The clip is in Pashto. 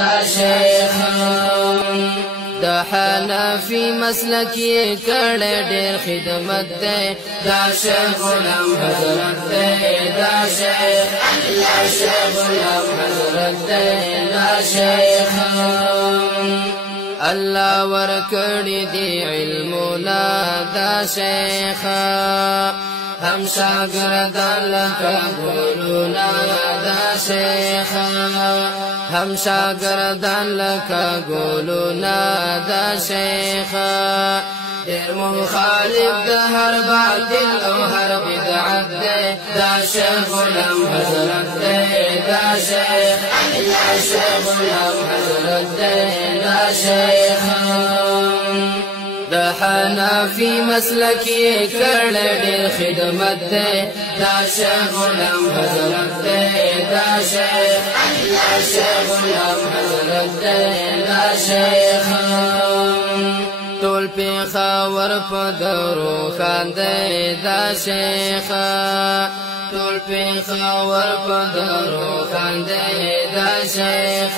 دا شیخ دا حنفی مسلک یہ کڑے ډیر خدمت دے دا شیخ غلام حضرت دے دا شیخ غلام حضرت دے دا شیخ اللہ ورکڑی دی علمنا دا شیخ ہم شاگردان لکا گلونا دا شیخ ہم شاگردان لکا گلونا دا شیخ دیر مخالف دا ہر باطل او ہر بدعت دے دا شیخ غلام حضرت دے دا شیخ غلام حضرت دے دا شیخ دا حنفی مسلک یہ کڑے ډیر خدمت دے دا شیخ غلام حضرت دے دا شیخ غلام حضرت دے دا شیخ ټول پیښور په درو خاندې دا شیخ ټول پیښور په درو خاندې دا شیخ